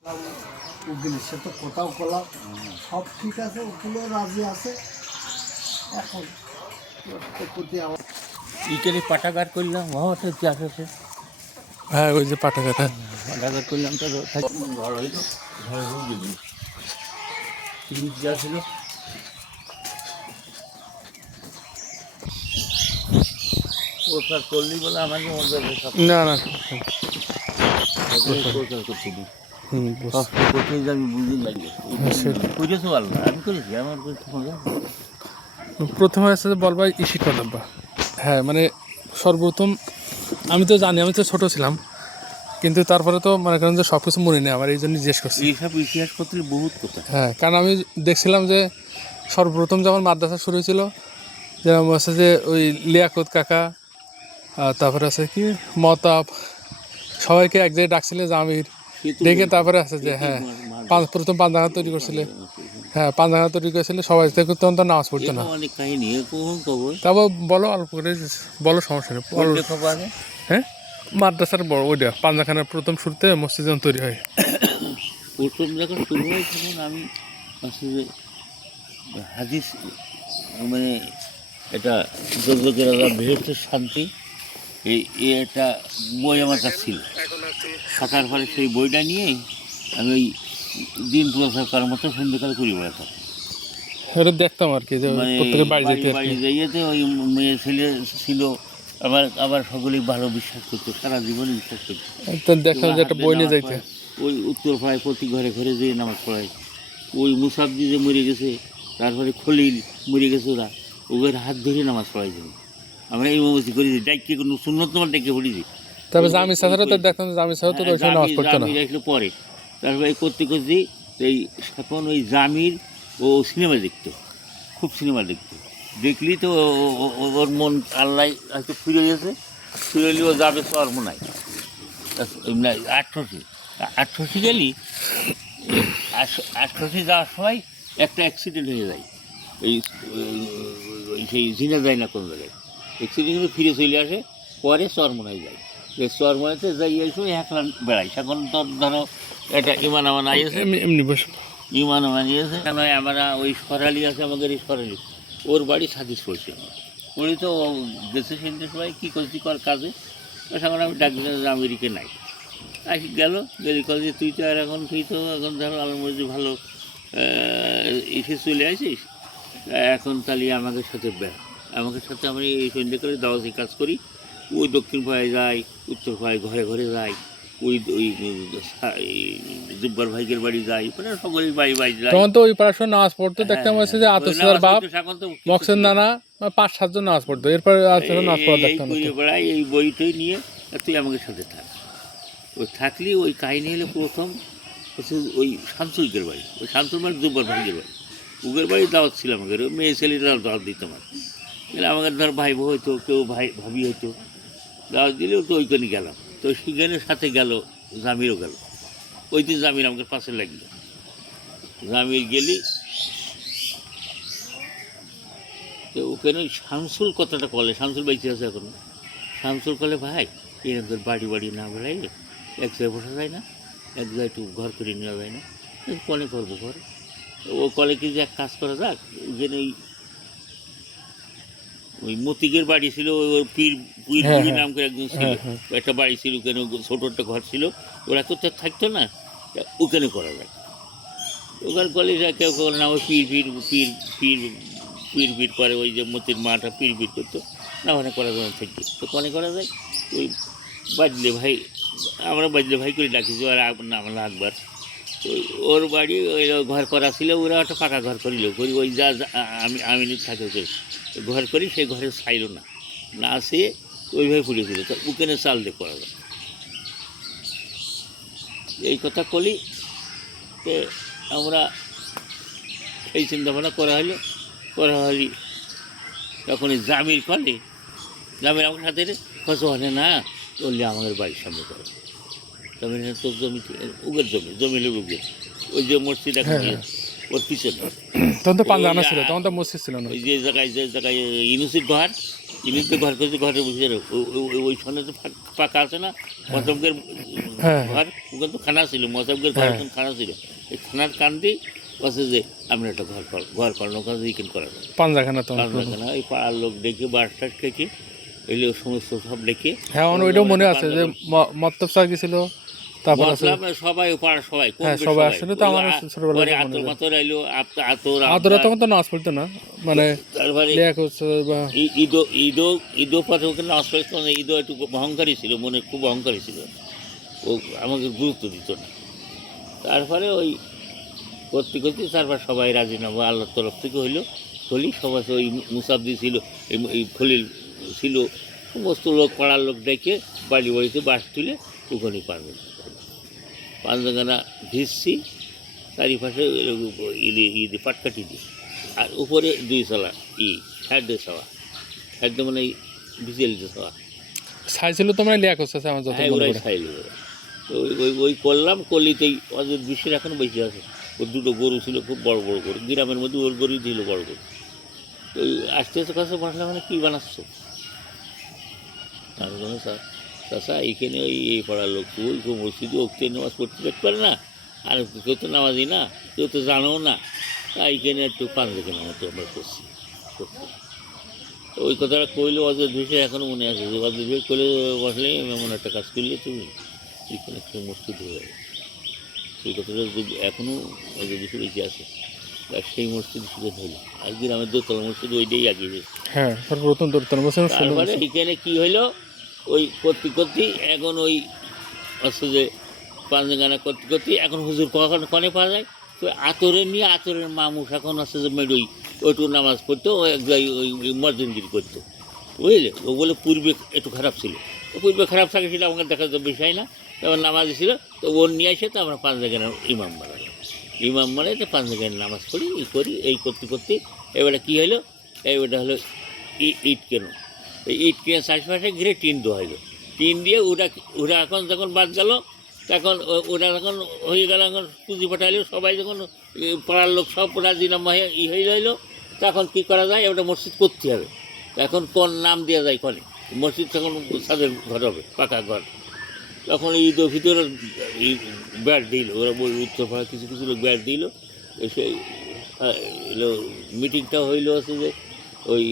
উকিলের সাথে কোথাও করলাম, সব ঠিক আছে, উকিলও রাজি আছে। এখন প্রতি আমার ইটালি পাঠাগার করলাম, হচ্ছে চাষ আছে হ্যাঁ ওই যে পাঠাগার। পাঠাগার করলাম, তো ঘর হইল, ঘরে ঢুকে দিল ফ্রিজ যা ছিল প্রচার করলি বলে আমাকে মধ্যে না না প্রচার করতে দিই বুঝছি। কষ্ট করতে যে আমি বুঝি লাগবে সেটা। করেছো আল্লাহ, আমি করেছি আমার তখন প্রথমে আসছে যে বলবা ইসি কদব্বা। হ্যাঁ মানে সর্বপ্রথম আমি তো জানি, আমি তো ছোটো ছিলাম, কিন্তু তারপরে তো মনে করেন যে সব কিছু মনে নেই আমার, এই জন্য জিজ্ঞেস করছি। এইসব ইতিহাস করতে বহুত কথা। হ্যাঁ কারণ আমি দেখছিলাম যে সর্বপ্রথম যখন মাদ্রাসা শুরু হয়েছিল, যেরকম আছে যে ওই লিয়াকত কাকা, আর তারপরে আছে কি মতাব, সবাইকে এক জায়গায় ডাকছিল জামির ডেকে, তারপরে আছে যে হ্যাঁ প্রথম পান্দাঘাট তৈরি করছিলে। হ্যাঁ পান্দাঘাট তৈরি করেছিলে, সবাই থেকে তখন তো নামাজ পড়তো না। অনেক কাহিনী কখন খবর তারপর বলো অল্প করে, বলো সমস্যা নেই। খবর হ্যাঁ মাদ্রাসার বড় ওইটা পান্দাখানার প্রথম শুরুতে মসজিদ যখন তৈরি হয়। প্রথম যখন শুরু হয় তখন আমি আসলে হাদিস মানে এটা যজ্ঞের বৃহত্তর শান্তি এটা বই আমার কাছে ছিল। থাকার ফলে সেই বইটা নিয়ে আমি ওই দিন প্রচার করার মতো সন্ধ্যেকাল করি বেড়াতাম। এটা দেখতাম আর কি, যে মানে প্রত্যেকের বাড়ি যেতে আর বাড়ি কি। যাইয়েতে ওই মেয়ে ছেলে ছিল, আবার আবার সকলেই ভালো বিশ্বাস করতো, সারা জীবনে বিশ্বাস করতো। তো দেখলাম যে একটা বই নিয়ে যাইতে। ওই উত্তর পাড়ায় প্রতি ঘরে ঘরে যেয়ে নামাজ পড়ায়। ওই মুসাফদি যে মরে গেছে, তারপরে খলিল মরে গেছে, ওদের হাত ধরে নামাজ পড়াই যাবে। আমরা এই মসজিদ করি ডাইকে কোনো সুন্নত তোমার ডাইকে পড়ি দিই। তারপরে জামি সাহেবরা তো দেখতাম, জামি সাহেব তো ওই সময় নামাজ পড়তো না। জামির আসলে পরে, তারপরে এই করতে করতে এই এখন ওই জামির ও সিনেমা দেখতো, খুব সিনেমা দেখতো। দেখলি তো ওর মন আল্লাহ হয়তো ফিরে গেছে, ফিরে এলি ও যাবে চরমোনায় 18 গেলি। 18 যাওয়ার সময় একটা অ্যাক্সিডেন্ট হয়ে যায়, এই সেই জিনা যায় না কোন জায়গায়, অ্যাক্সিডেন্ট হয়ে ফিরে চলে আসে, পরে চরমোনায় যায়। চরমোনাতে যাই এসে একলা বেড়াই। এখন তো ধরো একটা ইমান আমান আইয়েছে, এমনি বসে। ইমান আমান ইয়েছে কেন, আমরা ওই সরালি আছে আমাদের, এই সরালি ওর বাড়ি সাদিস পড়ছে। ওই তো গেছে সেদিন সবাই কী করছি কর কাজে, তখন আমি ডাক দিলাম যে আমেরিকা নাই। আসি গেল গেলি কল যে তুই তো আর এখন ধরো আলমর্জি ভালো এসে চলে আসিস, এখন তাহলে আমাদের সাথে আমাদের সাথে আমরা এই সন্ধ্যে করে দাওয়াতি কাজ করি। ওই দক্ষিণ পাড়ায় যাই, উত্তর পাড়ায় ঘরে ঘরে যাই, ওই ওই জুব্বার ভাইকের বাড়ি যাই, মানে সকলের বাড়ি বাড়ি যাই। তখন তো ওই পড়াশোনা নামাজ পড়তো, দেখতাম হচ্ছে যে আতসার বাপ মকসেদ নানা 5-7 জন নামাজ পড়তো, এরপর নামাজ পড়া দেখতাম না। বেড়াই এই বইটই নিয়ে তুই আমাদের সাথে থাক। ওই থাকলি ওই কাহিনী হলে প্রথম হচ্ছে ওই শামসুলকের বাড়ি, ওই শামসুল মানে জুব্বার ভাইকের বাড়ি, উগের বাড়ি দাওয়াত ছিল আমাদের, ওই মেয়ে ছেলেরা দাওয়াত দিত আমার। তাহলে আমাদের ধর ভাই হইতো, কেউ ভাই ভাবি হইতো, দাওয়াত দিলেও তো ওইখানে গেলাম। তো সেখানের সাথে গেল জামিরও গেল, ওই দিন জামির আমাকে পাশে লাগলো। জামির গেলি তো ওখানে ওই শামসুল কথাটা কলে, শামসুল বেঁচে আছে এখন। শামসুল কলে ভাই এরকম বাড়ি বাড়ি না বেড়াই, এক জায়গায় বসা যায় না, এক জায়গায় একটু ঘর করে নেওয়া যায় না, কলে করবো ঘর। ও কলে কি যে এক কাজ করা যাক, ওখানে ওই মতিকের বাড়ি ছিল, ওর পীর পীর বুড়ি নাম করে একজন ছিল, একটা বাড়ি ছিল ওখানে, ছোটো একটা ঘর ছিল, ওরা তো থাকতো না, ওখানে করা যায়। ওখানে কলে কেউ করে না, ওই পীর পীর পীর পীর পীর পীর করে, ওই যে মতির মাটা পীর পীর করতো না, ওখানে করা যায় থাকতো। তো কনে করা যায় ওই বাজলে ভাই, আমরা বাজলে ভাই করে ডাকিছি, আর নাম আকবর। ওই ওর বাড়ি ওই ঘর করা ছিল, ওরা একটা পাকা ঘর করিল, করি ওই যা আমি থাকে ওকে ঘর করি, সেই ঘরে চাইল না, না সে ওইভাবে ফুটেছিল, তো উকেনে চাল দিয়ে করা যায়। এই কথা কলি যে আমরা এই চিন্তাভাবনা করা হলি, তখন এই জামির কলে, জামির আমার সাথে কত হয় না বললে আমাদের বাড়ির সামনে করে, জামির তোর জমি, উগের জমি, জমিলে উগের, ওই যে মসজিদ এখন ওর পিছনে তখন তো পাঞ্জা আনা ছিল, তখন তো মসজিদ ছিল না। ওই যে জায়গায় ইউনুসের ঘর করেছে, ঘরের বুঝে ওই সনে তো পাকা আছে না মতবকের হ্যাঁ, ঘর, ওখানে তো খানা ছিল, মতবকের ঘর ওখানে খানা ছিল, এই খানার কান্দি বসে যে আমরা একটা ঘর করানো, ওখানে ইকেন করা যায় পাঞ্জাখানা তখন। পাঁচখানা। এই পাড়ার লোক ডেকে বাসটাস ডেকে এগুলো সমস্ত সব ডেকে, হ্যাঁ, আমার ওইটাও মনে আছে যে মত্তব স্যার গেছিল, তারপর আছে সবাই পাড়ার সবাই হ্যাঁ, সবাই আসছিল তো আমার ছোটবেলায় মনে আতর আছে। মাতর আইলো, আতর আদরা তখন তো নাচ পড়তো না, মানে তারপরে লেখা করছে বা ঈদও পথে ওখানে নাচ পড়তো না। ঈদও একটু অহংকারী ছিল, মনে খুব অহংকারী ছিল, ও আমাকে গুরুত্ব দিত না। তারপরে ওই করতে করতে তারপর সবাই রাজিনামা আল্লাহর তরফ থেকে হইলো। খলিল সবাই ওই মুসাবদি ছিল, এই খলিল ছিল, সমস্ত লোক পাড়ার লোক ডেকে বাড়িতে বাস তুলে ওখানে পাঞ্জাগানা ভিজছি, চারিপাশে ঈদে পাটকাঠি দিয়ে, আর উপরে 2 তলা খাদ্য ছাওয়া, খাদ্য মানে বিজেল ছাওয়া, ছাই ছিল তো মানে লেখা করছে আমার যত হ্যাঁ মনে ওরাই পড়ে। ছাইল। ওই করলাম, কলিতেই অযোধ বিশ্বের এখন বেঁচে আছে। ওর 2টো গরু ছিল, খুব বড় বড় গরু, গ্রামের মধ্যে ওর গরুই ছিল বড় গরু। তো ওই আস্তে আস্তে কাছে বসলাম, মানে কী বানাচ্ছ? আমি বললাম চাষা এইখানে এই পাড়ার লোক ওই মসজিদে ওকে নামাজ পড়তে দেখতে পারে না, আর কেউ তো নামাজি না, কেউ তো জানেও না, এইখানে একটু পাঞ্জাখানা মতো আমরা করছি। ওই কথাটা কইলে অযোধ ভেসে এখনও মনে আছে, যে অযোধ ভেসে করলে বসলে এমন একটা কাজ করলে তুমি এখানে একটা মসজিদ হয়ে যাবে। সেই কথাটা এখনও অযোধ ভেসে বেঁচে আছে, আর সেই মসজিদ সুযোগ হইল। আর গ্রামের 2তলা মসজিদ ওইটাই আগিয়ে গেছে। হ্যাঁ, প্রথম দর্তন বছর তারপরে এখানে কী হইলো, ওই করতে করতে এখন ওই হচ্ছে যে পাঞ্জাগানা করতে করতে এখন হুজুর কখন কনে পাওয়া যায়, তো আতরে নিয়ে আতরের মামুষ এখন হচ্ছে যে মেডুই ওইটু নামাজ পড়তো, ও এক জায়গায় ওই মর্জনগিরি করতো, বুঝলে। ও বলে পূর্বে একটু খারাপ ছিল, পূর্বে খারাপ থাকে সেটা আমাকে দেখা তো বিষয় না, তখন নামাজি ছিল, তো ওর নিয়ে এসে তো আমরা পাঞ্জাগানার ইমাম বানাই তো পাঞ্জাগানের নামাজ পড়ি, এই করতে করতে এবারে কী হলো, এইবারটা হলো ইট কেন, এই ইট কিনে চাষবাসে ঘিরে টিন দেওয়া হইলো, টিন দিয়ে ওরা এখন যখন বাদ গেল, তখন ওরা যখন হয়ে গেল, এখন পুঁজি পাঠাইলো, সবাই যখন পাড়ার লোক সব রাজিনামা হয়ে রইলো, তখন কী করা যায়, ওটা মসজিদ করতে হবে। এখন কোন নাম দেওয়া যায়, কনে মসজিদ তখন ছাদের ঘর হবে, পাকা ঘর। তখন ঈদের ভিতরে ব্যাট দিল, ওরা বই উত্তর পাড়া কিছু কিছু লোক ব্যাট দিল, এসে এলো মিটিংটা হইলো হচ্ছে যে ওই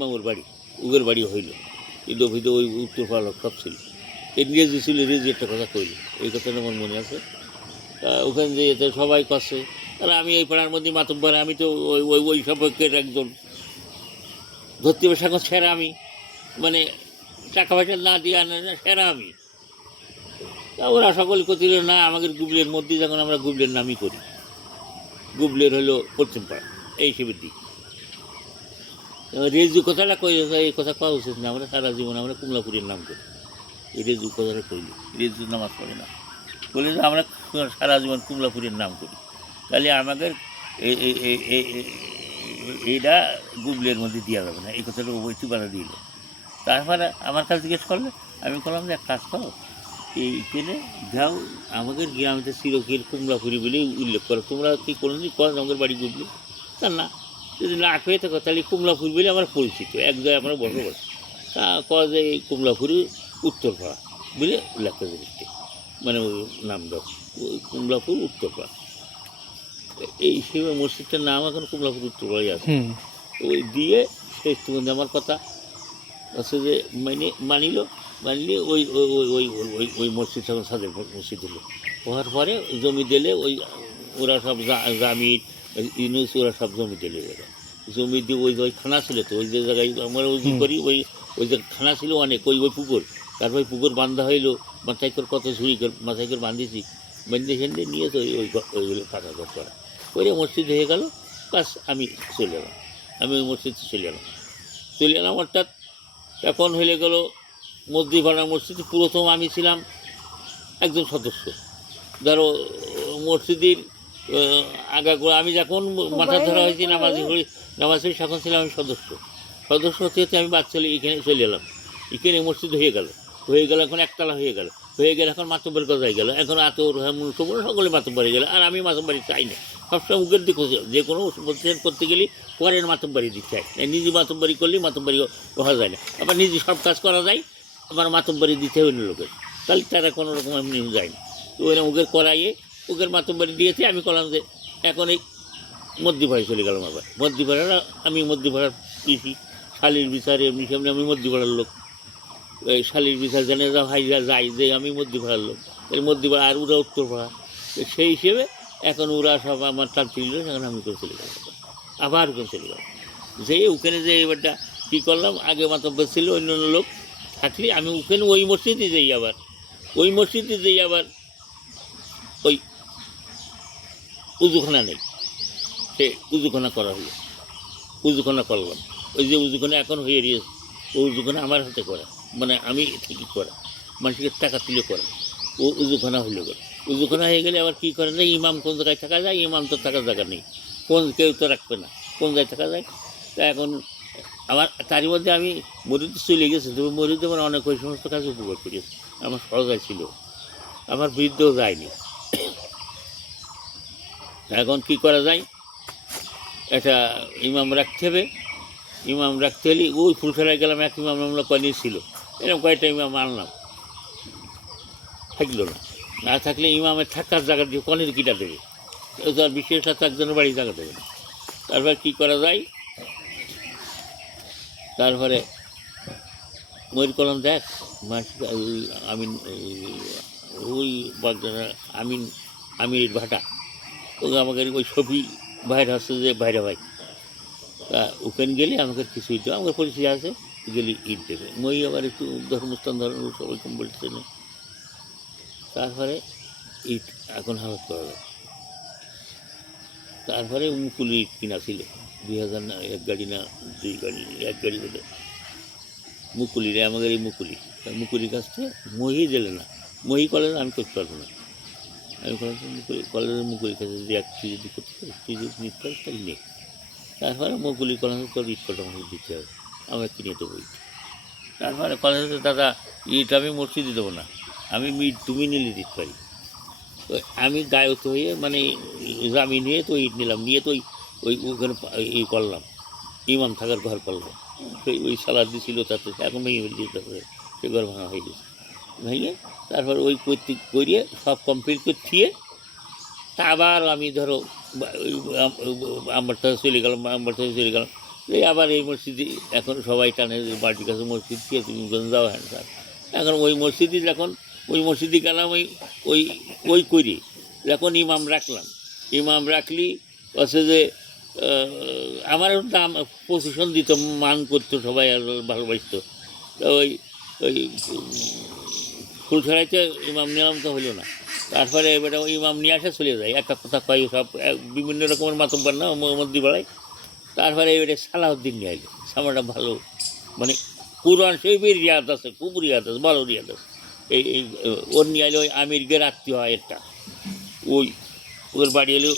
মামুর বাড়ি, উগের বাড়ি হইল, ঈদের ভিতরে ওই উত্তর পাড়া লোক সব ছিল। ইংরেজি ছিল, ইংরেজি একটা কথা কইল, এই কথাটা আমার মনে আছে। ওখানে যে এতে সবাই করছে, তাহলে আমি এই পাড়ার মধ্যে মাতব্বর, আমি তো ওই সম্পর্কের একজন ধরতে হবে এখন সেরা, আমি মানে টাকা পয়সা না দিয়ে আনে না, সেরা আমি। তা ওরা সকলে করছিল না, আমাদের গুবলের মধ্যে যখন আমরা গুবলের নামই করি, গুবলের হলো পশ্চিম পাড়া এই হিসেবের দিক। রেজু কথাটা কই, এই কথা পাওয়া উচিত না, আমরা সারা জীবন আমরা কুমলাপুরের নাম করি, এই রেজু কথাটা কইলি, রেজু নামাজ পড়ে না, বলে যে আমরা সারা জীবন কুমলাপুরের নাম করি, তাহলে আমাদের এইটা গুবলের মধ্যে দেওয়া যাবে না, এই কথাটা ওইটু বাধা দিল। তারপরে আমার কাছে জিজ্ঞেস করলে, আমি বললাম যে এক কাজ করো, এইখানে যাও, আমাদের গ্রামেতে চিরকির কুমলাপুরি বলেই উল্লেখ করো, তোমরা কি কোনোদিন কর আমাদের বাড়ি গুবলি, তা না, যদি না হয়ে থাকো তাহলে কুমলাপুর বলে আমার পরিচিত, এক জায়গায় আমরা বসবাস, তা কয় যে এই কুমলাপুরি উত্তরপাড়া বলে উল্লেখ করে দিচ্ছে, মানে ওই নাম দাও, ওই কুমলাপুর উত্তরপাড়া, এই হিসেবে মসজিদটার নাম এখন কুমলাপুর উত্তরপাড়াই আছে। ওই দিয়ে শেষ পর্যন্ত আমার কথা আছে যে মানিলে ওই ওই ওই ওই ওই মসজিদ তখন সাদের মসজিদ হলো, হওয়ার পরে জমি দিলে ওই ওরা সব জামির ইউনুস ওরা সব জমি দিলে, ওরা জমি দিয়ে ওই খানা ছিল, তো ওই যে জায়গায় আমরা ওই করি, ওই যে খানা ছিল অনেক, ওই পুকুর, তারপরে পুকুর বান্ধা হইলো, মাথায় করে কত ঝুড়ি করে মাথায় করে বাঁধিয়েছি, বাঁধে সেন্ডে নিয়ে তো ওইগুলো পাকা ঘর করা ওই মসজিদ হয়ে গেল। বাস আমি চলে এলাম, আমি ওই মসজিদে চলে এলাম অর্থাৎ এখন হয়ে গেল মসজিদপাড়া মসজিদে প্রথম আমি ছিলাম একজন সদস্য। ধরো মসজিদের আগাগোড়া আমি যখন মাথা ধরা হয়েছি নামাজ পড়ি তখন ছিলাম আমি সদস্য হতে হতে আমি বাদ চলে এখানে চলে এলাম, এখানে মসজিদ হয়ে গেল এখন একতলা হয়ে গেল। হয়ে গেলে এখন মাতব্বরের কথাই গেল, এখন আতর সকলে মাতব্বরি গেল, আর আমি মাতব্বরি চাই না। সবসময় মুখের দিকে যে কোনো প্রতিষ্ঠান করতে গেলে পরের মাতব্বরি দিতে চাই, নিজে মাতব্বরি করলেই মাতব্বরি হওয়া যায় না। আবার নিজে সব কাজ করা যায়, আবার মাতব্বরি দিতে হয় অন্য লোকের, তাহলে তারা কোনো রকম এমনি যায় না। তো ওই মুখের করাইয়ে ওদের মাতব্বরি দিয়েছে। আমি করলাম যে এখন এই মধ্যিভাড়ায় চলে গেলাম। আবার মধ্যিভাড়া, আমি মধ্যিভাড়ার পিসি, শালির বিচারে এমনি সামনে আমি মধ্যিভাড়ার লোক। এই শালির বিচার জানে যা ভাইরা যায় যে আমি মধ্যিভাড়ার লোক, এর মধ্যিভাড়া, আর ওরা উত্তরপাড়া। সেই হিসেবে এখন ওরা সব আমার টান ছিল, এখন আমি করে চলে গেলাম, আবার ওখানে চলে গেলাম। যেই ওখানে যে এবারটা কী করলাম, আগে মাতব্বর ছিল অন্য অন্য লোক থাকলে আমি ওখানে ওই মসজিদে যাই, আবার ওই মসজিদে যাই, আবার ওই উজুখানা নেই, সে উজুখানা করা হলো, উজুখানা করলাম। ওই যে উজুখানা এখন হয়ে গিয়েছে, ওই উজুখানা আমার হাতে করা, মানে আমি ঠিকই করা, মানুষের টাকা তুলে করা, ও উজুখানা হয়ে গেল। উজুখানা হয়ে গেলে আবার কী করে না, ইমাম কোন জায়গায় থাকা যায়, ইমাম তো থাকার জায়গা নেই, কোন কেউ তো রাখবে না, কোন জায়গায় থাকা যায়। তা এখন আমার তারই মধ্যে আমি মরিতে চলে গেছি, তবে মরিতে আমার অনেক ওই সমস্ত কাজ উপভোগ করেছি, আমার সহজায় ছিল, আমার বৃদ্ধও যায়নি। এখন কি করা যায়, একটা ইমাম রাখতে হবে। ইমাম রাখতে হলে ওই ফুলসরায় গেলাম, এক ইমাম আমরা কয়নি ছিল, এরকম কয়েকটা ইমাম আনলাম, থাকলো না। না থাকলে ইমামের থাকার জায়গা দিয়ে কনের কিটা দেবে, তার বিশেষ সাথে একজনের বাড়ি জায়গা দেবে না। তারপরে কী করা যায়, তারপরে ময়ূর কলম দেখ আমিন, ওই আমির ভাটা, ও আমাকে ওই ছবি বাইরে হচ্ছে যে বাইরে ভাই, তা ওখানে গেলে আমাকে কিছু ইট দেবে, আমাকে পরিচয় আছে, গেলে ইট দেবে। মই আবার একটু ধর্মস্থান ধর্ম সবাই কম বলছে না। তারপরে ইট এখন হালত করা যায়। তারপরে মুকুলি ইট কিনা ছিল 2000 না, এক গাড়ি না 2 গাড়ি, এক গাড়ি বলে মুকুলিরে, আমাদের এই মুকুলির কাছ থেকে মহি দিলে না, মহি কলেজ আমি করতে পারবো না। আমি কলেজের মুকুলির কাছে যদি তুই যদি করতে পারিস, তুই যদি নিতে পারিস তাহলে নে। তারপরে মুকুলি কলেজে তোর ইট কটা আমাকে দিতে হবে, আমরা কিনে দেবো ইট। তারপরে কলেজে দাদা ইট আমি মসজিদে দেবো না, আমি তুমি নিলে দিতে পারি। তো আমি গায়ত হয়ে মানে জামি নিয়ে তো ইট নিলাম, নিয়ে তো ওই ওখানে ই করলাম, ইমাম থাকার ঘর করলাম। ওই সালাদ দিয়েছিল তাতে, এখন ভেঙে ফেলছি, তারপরে সে ঘর ভাঙা হয়ে গেছে, ভেঙে তারপর ওই করতে করিয়ে সব কমপ্লিট করতে, তা আবার আমি ধরো আমার সাথে চলে গেলাম, এই আবার এই মসজিদে এখন সবাই টানে বাড়ির কাছে মসজিদ দিয়ে তুমি যাও, হ্যাঁ স্যার। এখন ওই মসজিদে যখন ওই মসজিদে গেলাম, ওই করি যখন ইমাম রাখলি আছে যে আমার দাম পজিশন দিত, মান করতো সবাই, আর ভালোবাসতো। তো ওই ফুলছড়াইতে ইমাম নিলাম তো হলো না। তারপরে এবারে ইমাম নিয়ে আসা চলে যায়, একটা কথা কয় সব বিভিন্ন রকমের মাতব্বর না মধ্যে বাড়ায়। তারপরে এবারে সালাউদ্দিন নিয়ে আসে, সামাটা ভালো, মানে কোরআন শরীফের রিয়াদ আছে, খুব রিয়াদ আছে, ভালো রিয়াদ আছে। এই ওর নিয়ে এলে ওই আমিরকে আত্মীয় হয় একটা, ওর বাড়ি এলো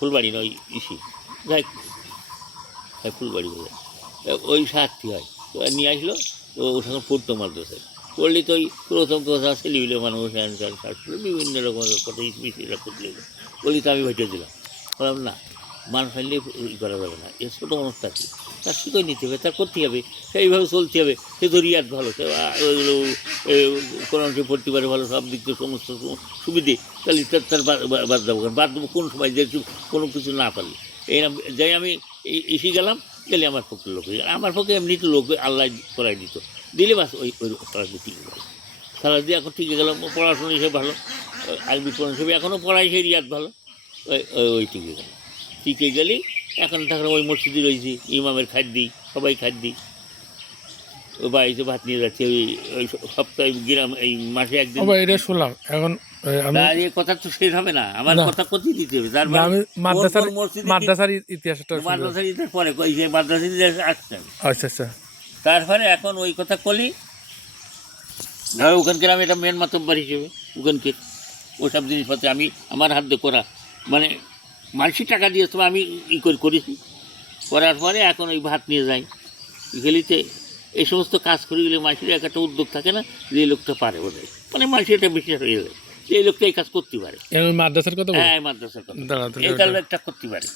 ফুলবাড়ি নয় ইসি, যাই ফুলবাড়ি বলে, ওই সাথী হয়। তো নিয়ে আসলো, তো ওর সঙ্গে পড়তো মাদ্রাসায়, পড়লি তো ওই প্রথম কথা ছেলেগুলো মানুষ বিভিন্ন রকমের কথা মিশিয়ে করতে বলি, তো আমি ভেটে দিলাম, বললাম না মানুষ আনলে ই করা যাবে না, এর ছোটো মানুষ থাকবে, তার শিখে নিতে হবে, তার করতে হবে, সেইভাবে চলতে হবে। সে তো রিয়াদ ভালো, সে ওইগুলো কোরআন শরীফ পড়তে পারে ভালো, সব দিক থেকে সমস্ত সুবিধে, তাহলে তার বাদ দেবো, বাদ দেবো কোন সময় যে কোনো কিছু না পারলে। এই যাই আমি এসে গেলাম, গেলে আমার পক্ষে লোক হয়ে গেল, আমার পক্ষে এমনি তো লোক আল্লাহ করাই দিত, দিলে বাস ওই সারা দিয়ে টিকে গেল, সারা দিয়ে এখন টিকে গেলাম। পড়াশোনা হিসেবে ভালো, আরবি পড়াশোনা হিসেবে এখনও পড়াই, সেই রিয়াদ ভালো, ওই টিকে গেল। টিকে গেলেই এখন থাকলাম ওই মসজিদে রয়েছি, ইমামের খাদ্যি, সবাই খাদ্যি, ওই বাড়িতে ভাত নিয়ে যাচ্ছে, ওই সপ্তাহে গ্রাম এই মাসে একদিন। এটা শুনলাম এখন এই কথা তো শেষ হবে না, আমার কথা কোথায় দিতে হবে। তার মাদ্রাসার ইতিহাসটা মাদ্রাসার ইতিহাস পরে মাদ্রাসার ইতিহাস আসতে হবে। আচ্ছা আচ্ছা। তারপরে এখন ওই কথা কলি, ধরো ওখানকার আমি এটা মেন মাতব্বর হিসেবে ওখানকে ওসব জিনিসপত্র আমি আমার হাত দিয়ে করা, মানে মানুষের টাকা দিয়ে তো আমি করেছি, করার পরে এখন ওই ভাত নিয়ে যাই গেলিতে, এই সমস্ত কাজ করে গেলে মানুষের একটা উদ্যোগ থাকে না যে লোকটা পারে বোধ হয়। মানে মানুষ এটা বিশ্বাস হয়ে যায় যে এই লোকটা এই কাজ করতে পারে। এখন মাদ্রাসার কথা বলো। হ্যাঁ মাদ্রাসার কথা দাঁড়াও, এই কাজ একটা করতে পারে।